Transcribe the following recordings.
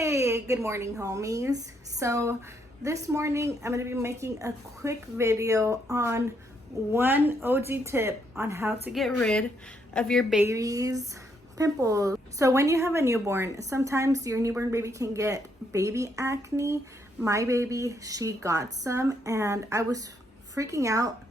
Hey, good morning, homies. So this morning I'm going to be making a quick video on one OG tip on how to get rid of your baby's pimples. So when you have a newborn, sometimes your newborn baby can get baby acne. My baby, she got some and I was freaking out.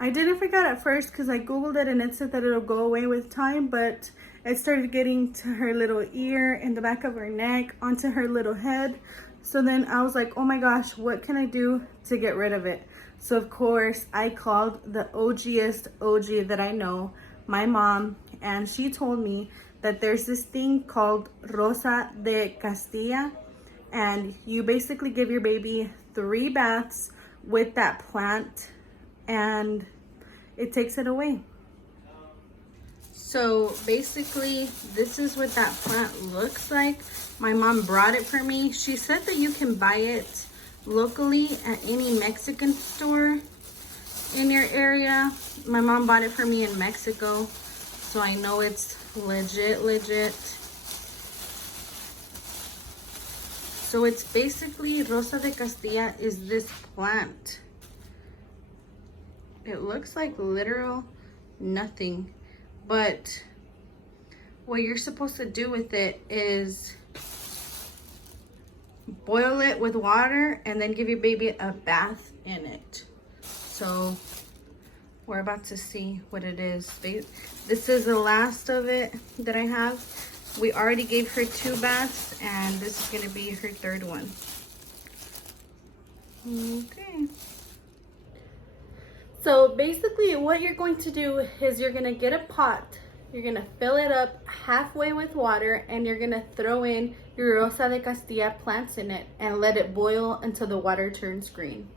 I didn't freak out at first because I googled it and it said that it'll go away with time, but it started getting to her little ear, in the back of her neck, onto her little head. So then I was like, oh my gosh, what can I do to get rid of it? So of course I called the OGest OG that I know, my mom, and she told me that there's this thing called Rosa de Castilla, and you basically give your baby 3 baths with that plant and it takes it away. So basically this is what that plant looks like. My mom brought it for me. She said that you can buy it locally at any Mexican store in your area. My mom bought it for me in Mexico, so I know it's legit. So it's basically, Rosa de Castilla is this plant. It looks like literal nothing, but what you're supposed to do with it is boil it with water and then give your baby a bath in it. So we're about to see what it is. This is the last of it that I have. We already gave her 2 baths and this is going to be her 3rd one. Okay. So basically what you're going to do is you're going to get a pot, you're going to fill it up halfway with water, and you're going to throw in your Rosa de Castilla plants in it and let it boil until the water turns green.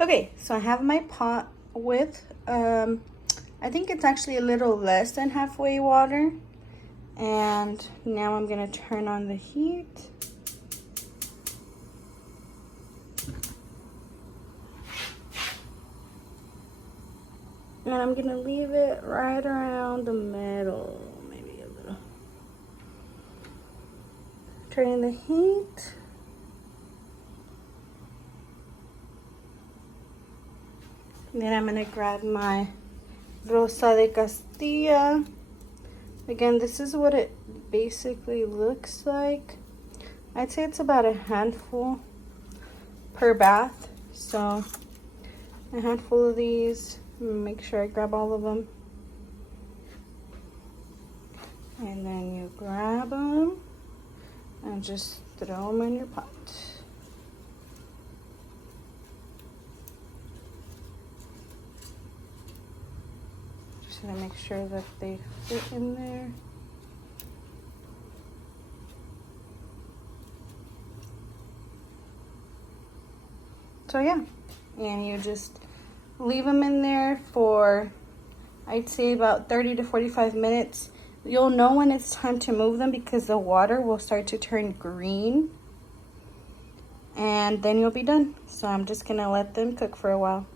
Okay, so I have my pot with, I think it's actually a little less than halfway water. And now I'm gonna turn on the heat. And I'm gonna leave it right around the middle, maybe a little. Turning the heat. And then I'm gonna grab my Rosa de Castilla. Again, this is what it basically looks like. I'd say it's about a handful per bath. So a handful of these. Make sure I grab all of them. And then you grab them and just throw them in your pot. Just gonna make sure that they fit in there. So yeah, and you just leave them in there for, I'd say, about 30 to 45 minutes. You'll know when it's time to move them because the water will start to turn green, and then you'll be done. So I'm just gonna let them cook for a while.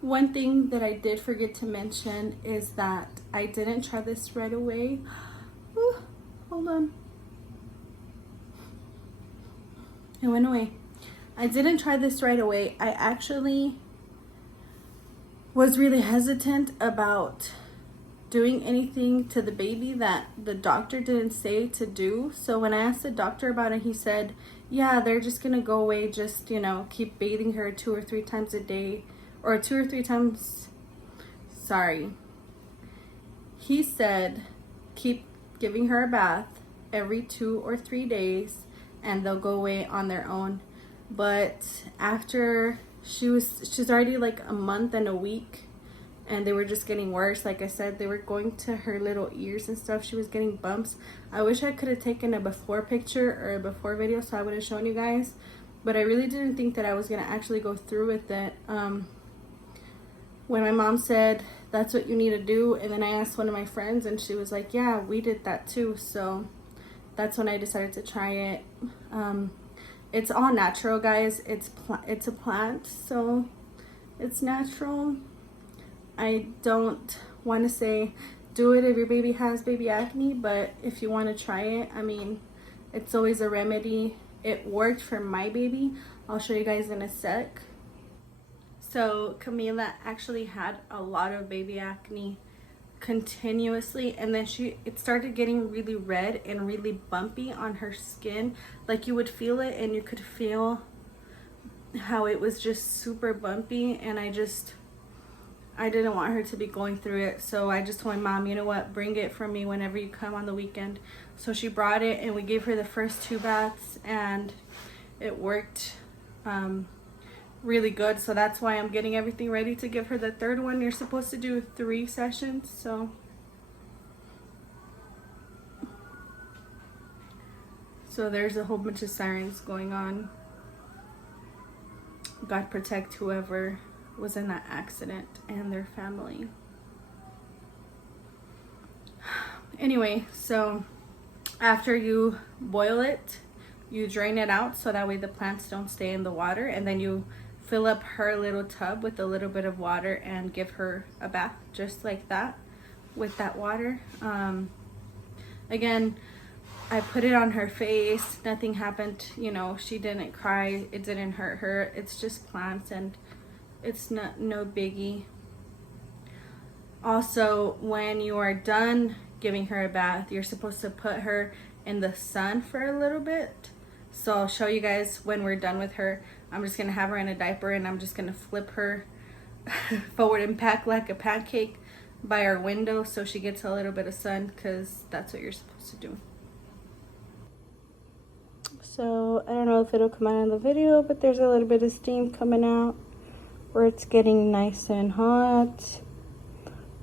One thing that I did forget to mention is that I didn't try this right away. Ooh, hold on. It went away. I didn't try this right away. I actually was really hesitant about doing anything to the baby that the doctor didn't say to do. So when I asked the doctor about it, he said, yeah, they're just gonna go away. Just, you know, keep bathing her 2 or 3 times a day, or 2 or 3 times, sorry. He said, keep giving her a bath every 2 or 3 days and they'll go away on their own. But after she's already like a month and a week, and they were just getting worse. Like I said, they were going to her little ears and stuff. She was getting bumps. I wish I could have taken a before picture or a before video so I would have shown you guys, but I really didn't think that I was gonna actually go through with it. When my mom said that's what you need to do, and then I asked one of my friends and she was like, yeah, we did that too. So that's when I decided to try it. It's all natural, guys. It's a plant, so it's natural. I don't want to say do it if your baby has baby acne, but if you want to try it, I mean, it's always a remedy. It worked for my baby. I'll show you guys in a sec. So Camila actually had a lot of baby acne continuously, and then it started getting really red and really bumpy on her skin. Like you would feel it, and you could feel how it was just super bumpy, and I didn't want her to be going through it. So I just told my mom, you know what, bring it for me whenever you come on the weekend. So she brought it, and we gave her the first 2 baths, and it worked really good. So that's why I'm getting everything ready to give her the 3rd one. You're supposed to do 3 sessions, so there's a whole bunch of sirens going on. God protect whoever was in that accident and their family. Anyway, so after you boil it, you drain it out so that way the plants don't stay in the water, and then you fill up her little tub with a little bit of water and give her a bath just like that with that water. Again, I put it on her face. Nothing happened, you know, she didn't cry. It didn't hurt her. It's just plants, and it's no biggie. Also, when you are done giving her a bath, you're supposed to put her in the sun for a little bit. So I'll show you guys when we're done with her. I'm just gonna have her in a diaper, and I'm just gonna flip her forward and back like a pancake by our window so she gets a little bit of sun, because that's what you're supposed to do. So I don't know if it'll come out in the video, but there's a little bit of steam coming out where it's getting nice and hot.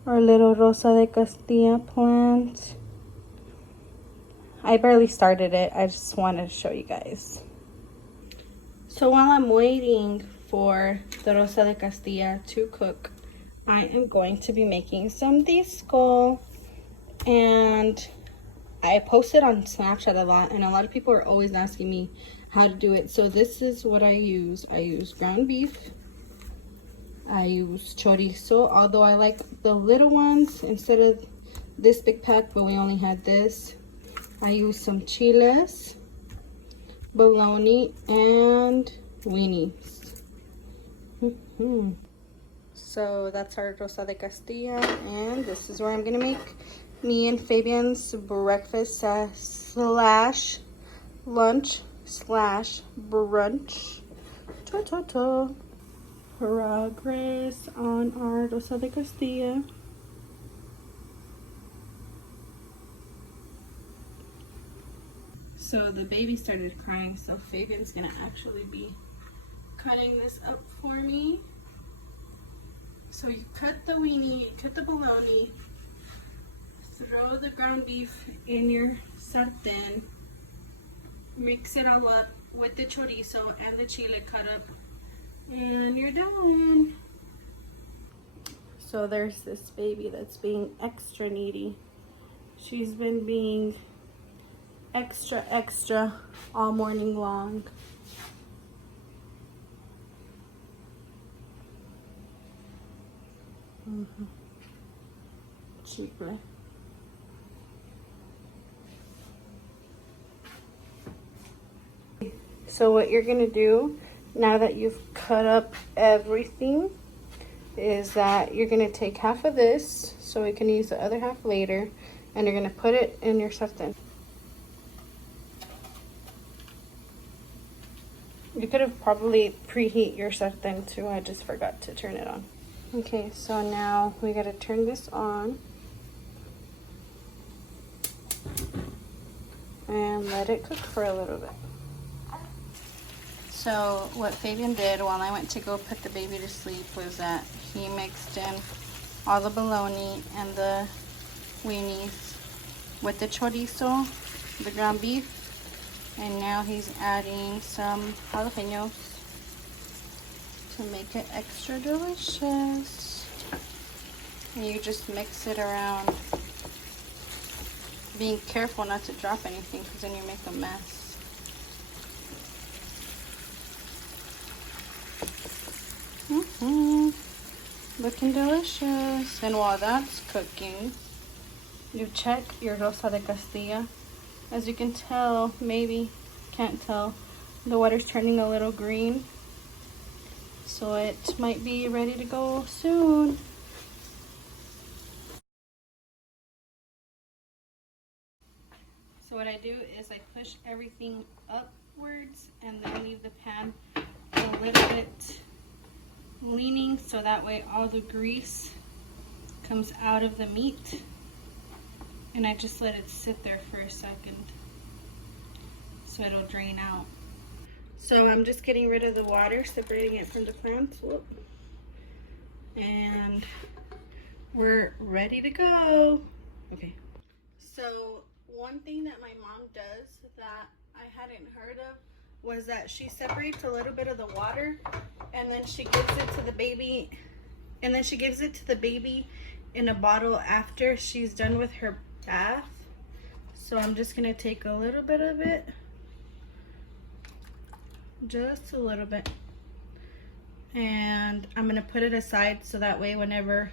Our little Rosa de Castilla plant. I barely started it. I just wanted to show you guys. So while I'm waiting for the Rosa de Castilla to cook, I am going to be making some disco. And I posted on Snapchat a lot, and a lot of people are always asking me how to do it. So this is what I use. I use ground beef. I use chorizo, although I like the little ones instead of this big pack, but we only had this. I use some chiles, bologna, and weenies. So that's our Rosa de Castilla, and this is where I'm gonna make me and Fabian's breakfast slash lunch slash brunch. Ta-ta-ta. Progress on our Rosa de Castilla. So the baby started crying, so Fabian's gonna actually be cutting this up for me. So you cut the weenie, you cut the bologna, throw the ground beef in your sartén, mix it all up with the chorizo and the chile cut up, and you're done. So there's this baby that's being extra needy. She's been being extra all morning long. Cheaply. So what you're gonna do now that you've cut up everything is that you're gonna take half of this so we can use the other half later, and you're gonna put it in your sartén. You could have probably preheat your sartén too. I just forgot to turn it on. Okay, so now we gotta turn this on and let it cook for a little bit. So what Fabian did while I went to go put the baby to sleep was that he mixed in all the bologna and the weenies with the chorizo, the ground beef, and now he's adding some jalapenos to make it extra delicious. And you just mix it around, being careful not to drop anything because then you make a mess. Looking delicious. And while that's cooking, you check your rosa de Castilla. As you can tell, maybe can't tell, the water's turning a little green, so it might be ready to go soon. So what I do is I push everything upwards and then leave the pan a little bit leaning, so that way all the grease comes out of the meat. And I just let it sit there for a second so it'll drain out. So I'm just getting rid of the water, separating it from the plants. Whoop. And we're ready to go. Okay. So one thing that my mom does that I hadn't heard of was that she separates a little bit of the water and then she gives it to the baby, in a bottle after she's done with her bath. So I'm just gonna take a little bit of it, just a little bit, and I'm gonna put it aside so that way whenever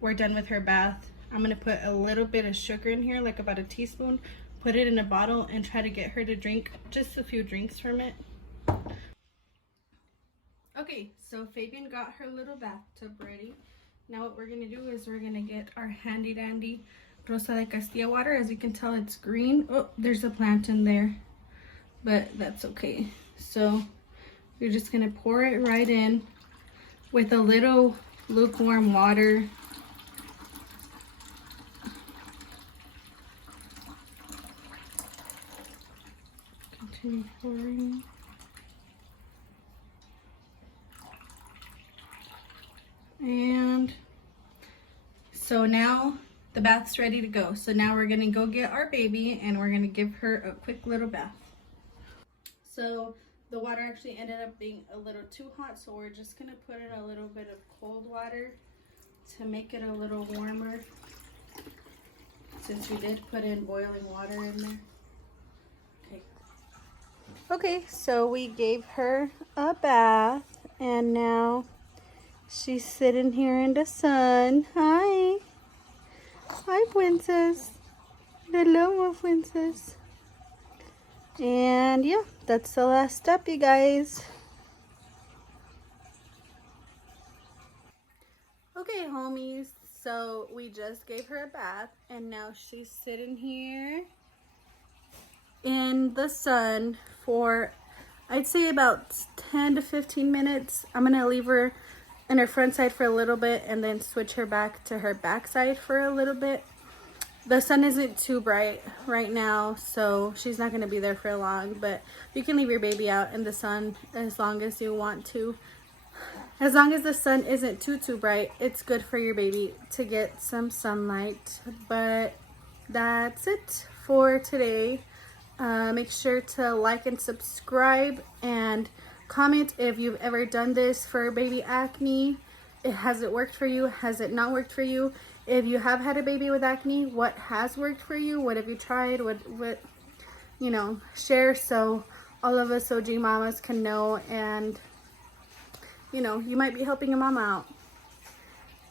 we're done with her bath, I'm gonna put a little bit of sugar in here, like about a teaspoon, put it in a bottle and try to get her to drink just a few drinks from it. Okay, so Fabian got her little bathtub ready. Now what we're gonna do is we're gonna get our handy dandy Rosa de Castilla water. As you can tell, it's green. Oh, there's a plant in there, but that's okay. So you're just gonna pour it right in with a little lukewarm water. Continue pouring. And so now the bath's ready to go. So now we're gonna go get our baby and we're gonna give her a quick little bath. So the water actually ended up being a little too hot, so we're just gonna put in a little bit of cold water to make it a little warmer, since we did put in boiling water in there. Okay, so we gave her a bath and now she's sitting here in the sun. Hi. Hi, Princess. Hello, Princess. And yeah, that's the last step, you guys. Okay, homies. So we just gave her a bath and now she's sitting here in the sun for, I'd say, about 10 to 15 minutes. I'm gonna leave her in her front side for a little bit and then switch her back to her back side for a little bit. The sun isn't too bright right now, so she's not gonna be there for long, but you can leave your baby out in the sun as long as you want to. As long as the sun isn't too bright, it's good for your baby to get some sunlight. But that's it for today. Make sure to like and subscribe and comment if you've ever done this for baby acne. Has it worked for you? Has it not worked for you? If you have had a baby with acne, what has worked for you? What have you tried? What you know, share so all of us OG mamas can know, and you know, you might be helping a mama out.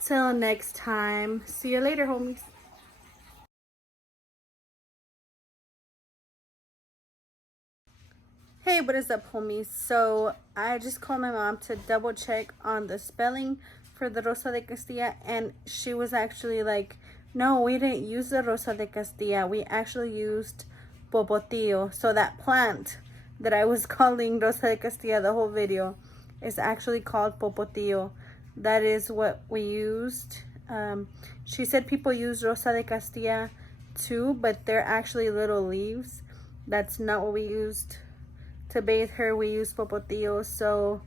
Till next time. See you later, homies. Hey, what is up, homies? So I just called my mom to double check on the spelling for the Rosa de Castilla, and she was actually like, no, we didn't use the Rosa de Castilla, we actually used popotillo. So that plant that I was calling Rosa de Castilla the whole video is actually called popotillo. That is what we used. She said people use Rosa de Castilla too, but they're actually little leaves. That's not what we used. To bathe her, we use popotillo. So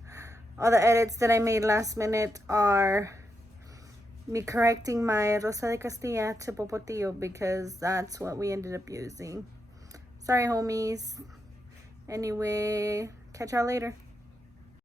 all the edits that I made last minute are me correcting my Rosa de Castilla to popotillo because that's what we ended up using. Sorry, homies. Anyway, catch y'all later.